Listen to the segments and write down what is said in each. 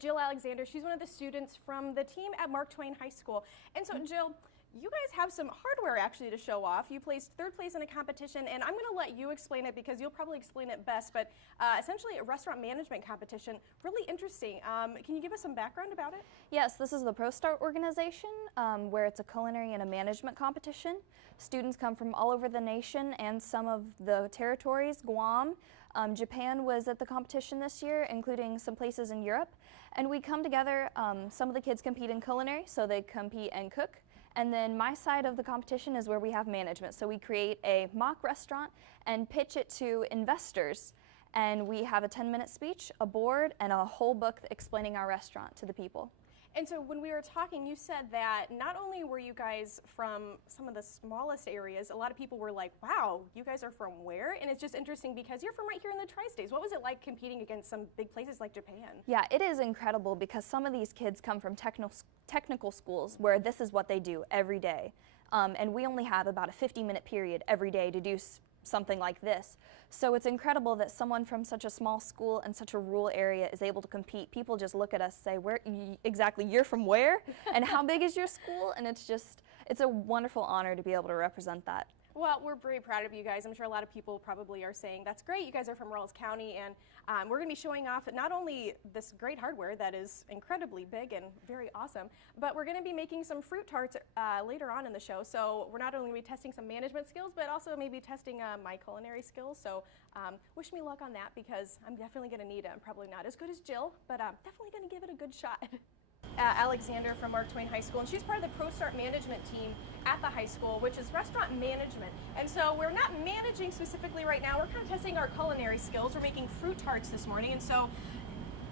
Jill Alexander. She's one of the students from the team at Mark Twain High School. And so, Jill, you guys have some hardware actually to show off. You placed third place in a competition, and I'm going to let you explain it because you'll probably explain it best, but essentially a restaurant management competition. Really interesting. Can you give us some background about it? Yes, this is the ProStart organization where it's a culinary and a management competition. Students come from all over the nation and some of the territories. Guam, Japan was at the competition this year, including some places in Europe. And we come together, some of the kids compete in culinary, so they compete and cook. And then my side of the competition is where we have management. So we create a mock restaurant and pitch it to investors. And we have a 10-minute speech, a board, and a whole book explaining our restaurant to the people. And so when we were talking, you said that not only were you guys from some of the smallest areas, a lot of people were like, wow, you guys are from where? And it's just interesting because you're from right here in the tri-states. What was it like competing against some big places like Japan? Yeah, it is incredible because some of these kids come from technical schools where this is what they do every day. And we only have about a 50-minute period every day to do something like this. So it's incredible that someone from such a small school and such a rural area is able to compete. People just look at us and say, "Where exactly, you're from where? And how big is your school?" And it's a wonderful honor to be able to represent that. Well, we're very proud of you guys. I'm sure a lot of people probably are saying, that's great, you guys are from Rawls County, and we're going to be showing off not only this great hardware that is incredibly big and very awesome, but we're going to be making some fruit tarts later on in the show. So we're not only going to be testing some management skills, but also maybe testing my culinary skills. So wish me luck on that because I'm definitely going to need it. I'm probably not as good as Jill, but I'm definitely going to give it a good shot. Alexander from Mark Twain High School, and she's part of the ProStart Management Team at the high school, which is restaurant management. And so we're not managing specifically right now, we're kind of testing our culinary skills. We're making fruit tarts this morning, and so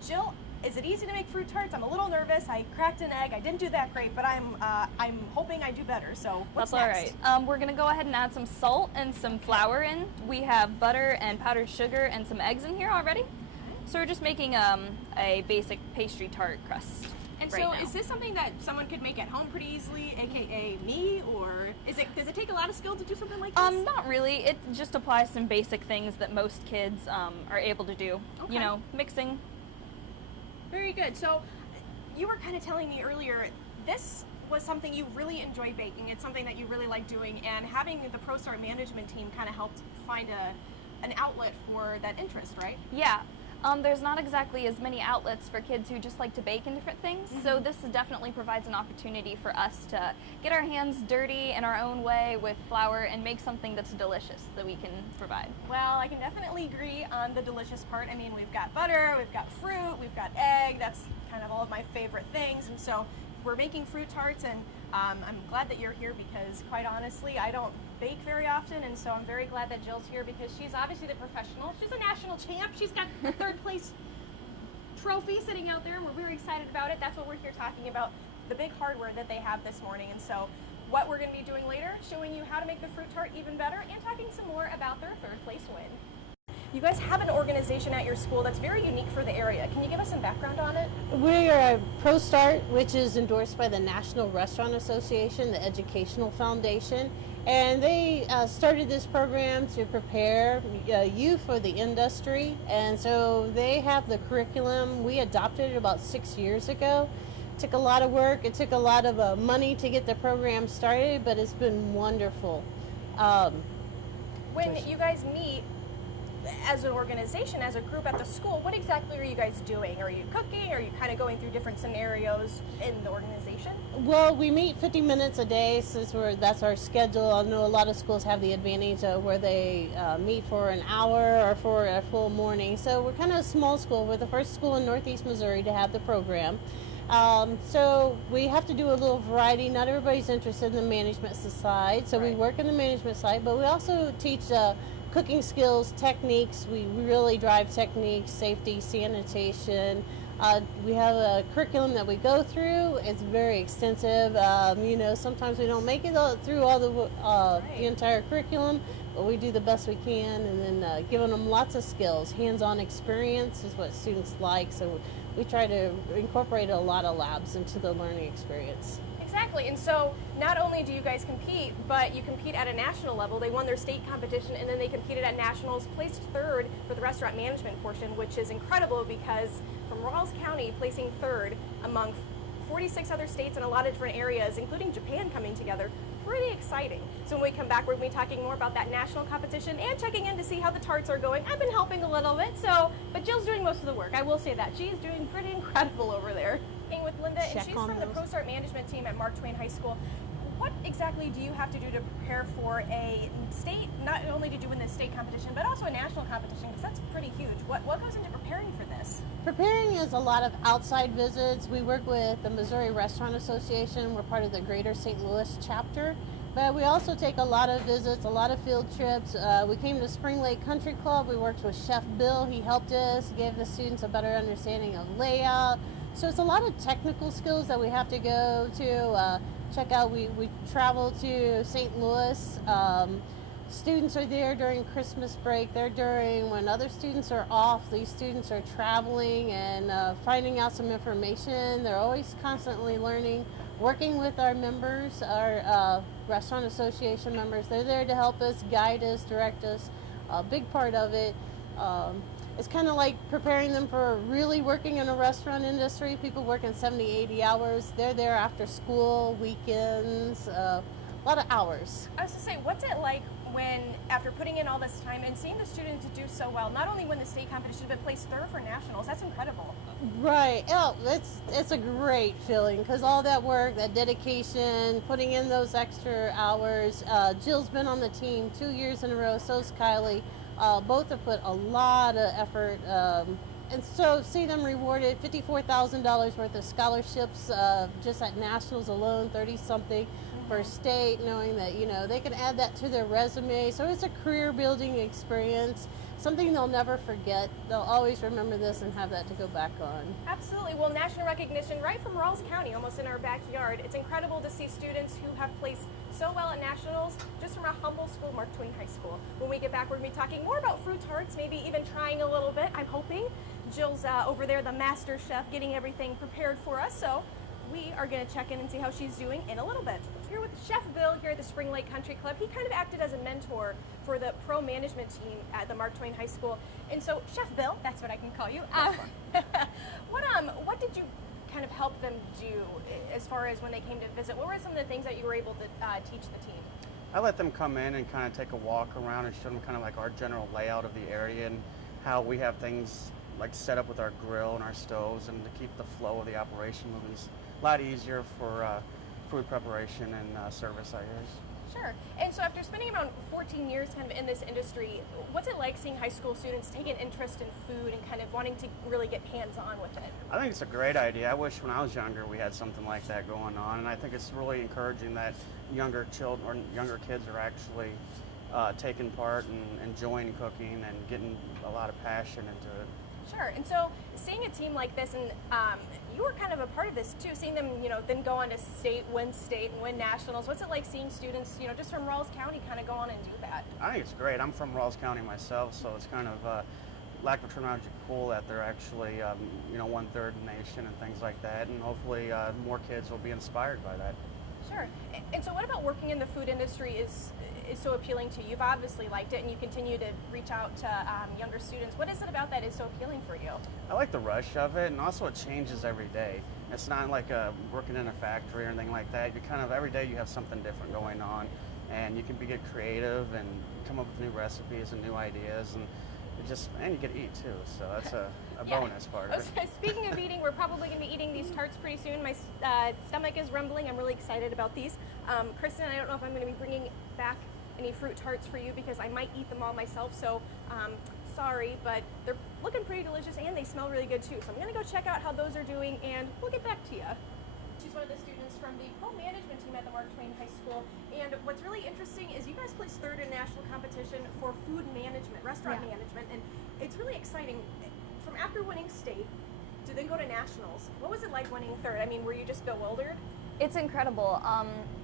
Jill, is it easy to make fruit tarts? I'm a little nervous. I cracked an egg. I didn't do that great, but I'm hoping I do better. So what's next? All right. We're going to go ahead and add some salt and some flour in. We have butter and powdered sugar and some eggs in here already. So we're just making a basic pastry tart crust. And so is this something that someone could make at home pretty easily, aka me, or does it take a lot of skill to do something like this? Not really. It just applies some basic things that most kids are able to do. Okay. You know, mixing. Very good. So you were kind of telling me earlier, this was something you really enjoy baking. It's something that you really like doing, and having the ProStart Management Team kind of helped find an outlet for that interest, right? Yeah. There's not exactly as many outlets for kids who just like to bake in different things, so this definitely provides an opportunity for us to get our hands dirty in our own way with flour and make something that's delicious that we can provide. Well, I can definitely agree on the delicious part. I mean, we've got butter, we've got fruit, we've got egg. That's kind of all of my favorite things, and so we're making fruit tarts, and I'm glad that you're here because, quite honestly, I don't bake very often, and so I'm very glad that Jill's here because she's obviously the professional. She's a national champ. She's got the third place trophy sitting out there, and we're very excited about it. That's what we're here talking about, the big hardware that they have this morning. And so what we're going to be doing later, showing you how to make the fruit tart even better and talking some more about their third place win. You guys have an organization at your school that's very unique for the area. Can you give us some background on it? We are ProStart, which is endorsed by the National Restaurant Association, the Educational Foundation, and they started this program to prepare youth for the industry, and so they have the curriculum. We adopted it about 6 years ago. It took a lot of work, it took a lot of money to get the program started, but it's been wonderful. When you guys meet as an organization, as a group at the school, what exactly are you guys doing? Are you cooking? Are you kind of going through different scenarios in the organization? Well, we meet 50 minutes a day since that's our schedule. I know a lot of schools have the advantage of where they meet for an hour or for a full morning. So we're kind of a small school. We're the first school in Northeast Missouri to have the program. So we have to do a little variety. Not everybody's interested in the management side, so we work in the management side, but we also teach cooking skills, techniques. We really drive techniques, safety, sanitation. We have a curriculum that we go through. It's very extensive. You know, sometimes we don't make it through all the entire curriculum, but we do the best we can, and then giving them lots of skills. Hands-on experience is what students like, so we try to incorporate a lot of labs into the learning experience. Exactly, and so not only do you guys compete, but you compete at a national level. They won their state competition, and then they competed at nationals, placed third for the restaurant management portion, which is incredible because from Rawls County placing third among 46 other states in a lot of different areas, including Japan coming together, pretty exciting. So when we come back, we're going to be talking more about that national competition and checking in to see how the tarts are going. I've been helping a little bit, but Jill's doing most of the work. I will say that. She's doing pretty incredible over there. With Linda, and she's from the ProStart Management Team at Twain High School. What exactly do you have to do to prepare for a state, not only did you win the state competition, but also a national competition, because that's pretty huge. What goes into preparing for this? Preparing is a lot of outside visits. We work with the Missouri Restaurant Association. We're part of the Greater St. Louis chapter. But we also take a lot of visits, a lot of field trips. We came to Spring Lake Country Club. We worked with Chef Bill. He helped us, gave the students a better understanding of layout. So it's a lot of technical skills that we have to go to check out. We travel to St. Louis. Students are there during Christmas break. They're during when other students are off. These students are traveling and finding out some information. They're always constantly learning. Working with our members, our restaurant association members, they're there to help us, guide us, direct us. A big part of it. It's kind of like preparing them for really working in a restaurant industry. People working 70, 80 hours. They're there after school, weekends, a lot of hours. I was to say, what's it like when, after putting in all this time and seeing the students do so well, not only win the state competition, but place third for nationals? That's incredible. Right. Oh, it's a great feeling because all that work, that dedication, putting in those extra hours. Jill's been on the team 2 years in a row, so's Kylie. Both have put a lot of effort, and so see them rewarded $54,000 worth of scholarships just at nationals alone, 30-something for state, knowing that they can add that to their resume. So it's a career-building experience, something they'll never forget. They'll always remember this and have that to go back on. Absolutely. Well, national recognition right from Rawls County, almost in our backyard. It's incredible to see students who have placed so well at nationals just from a humble school, Twain High School. When we get back, we're going to be talking more about fruit tarts, maybe even trying a little bit, I'm hoping. Jill's over there, the master chef, getting everything prepared for us. So we are going to check in and see how she's doing in a little bit. Here with Chef Bill here at the Spring Lake Country Club. He kind of acted as a mentor for the pro management team at the Twain High School. And so, Chef Bill, that's what I can call you. What did you kind of help them do as far as when they came to visit? What were some of the things that you were able to teach the team? I let them come in and kind of take a walk around and show them kind of like our general layout of the area and how we have things like set up with our grill and our stoves, and to keep the flow of the operation moving. It's a lot easier for food preparation and service areas. Sure. And so after spending around 14 years kind of in this industry, what's it like seeing high school students take an interest in food and kind of wanting to really get hands-on with it? I think it's a great idea. I wish when I was younger we had something like that going on, and I think it's really encouraging that younger children or younger kids are actually taking part and enjoying cooking and getting a lot of passion into it. Sure. And so seeing a team like this, and you were kind of a part of this too, seeing them, then go on to win state and win nationals. What's it like seeing students, just from Rawls County kind of go on and do that? I think it's great. I'm from Rawls County myself, so it's kind of lack of terminology cool that they're actually, 1/3 nation and things like that, and hopefully more kids will be inspired by that. Sure. And so what about working in the food industry is so appealing to you? You've obviously liked it, and you continue to reach out to younger students. What is it about that is so appealing for you? I like the rush of it, and also it changes every day. It's not like working in a factory or anything like that. You kind of, every day you have something different going on, and you can get creative and come up with new recipes and new ideas, and you get to eat too, so that's a bonus part of it. Speaking of eating, we're probably going to be eating these tarts pretty soon. My stomach is rumbling. I'm really excited about these. Kristen, I don't know if I'm going to be bringing back any fruit tarts for you because I might eat them all myself, so sorry, but they're looking pretty delicious and they smell really good too. So I'm going to go check out how those are doing, and we'll get back to you. She's one of the students from the pro management team at the Twain High School, and what's really interesting is you guys placed third in national competition for food management, restaurant management, and it's really exciting. From after winning state to then go to nationals, what was it like winning third? I mean, were you just bewildered? It's incredible.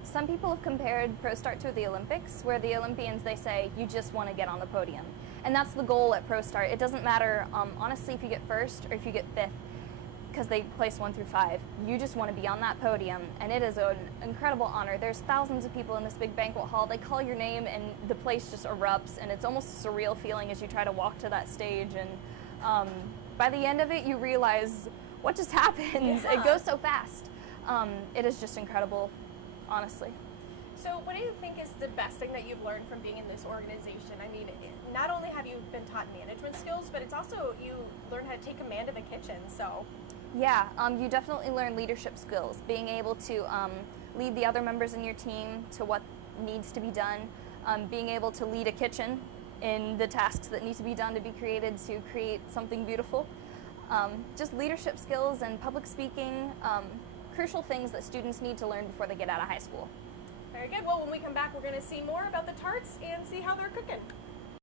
Some people have compared ProStart to the Olympics, where the Olympians, they say, you just want to get on the podium. And that's the goal at ProStart. It doesn't matter, honestly, if you get first or if you get fifth. because they place 1 through 5. You just want to be on that podium, and it is an incredible honor. There's thousands of people in this big banquet hall. They call your name, and the place just erupts, and it's almost a surreal feeling as you try to walk to that stage. And by the end of it, you realize what just happened. Yeah. It goes so fast. It is just incredible, honestly. So what do you think is the best thing that you've learned from being in this organization? I mean, not only have you been taught management skills, but it's also you learn how to take command of the kitchen. So Yeah, you definitely learn leadership skills, being able to lead the other members in your team to what needs to be done, being able to lead a kitchen in the tasks that need to be done to be created to create something beautiful. Just leadership skills and public speaking, crucial things that students need to learn before they get out of high school. very good. Well, when we come back, we're going to see more about the tarts and see how they're cooking.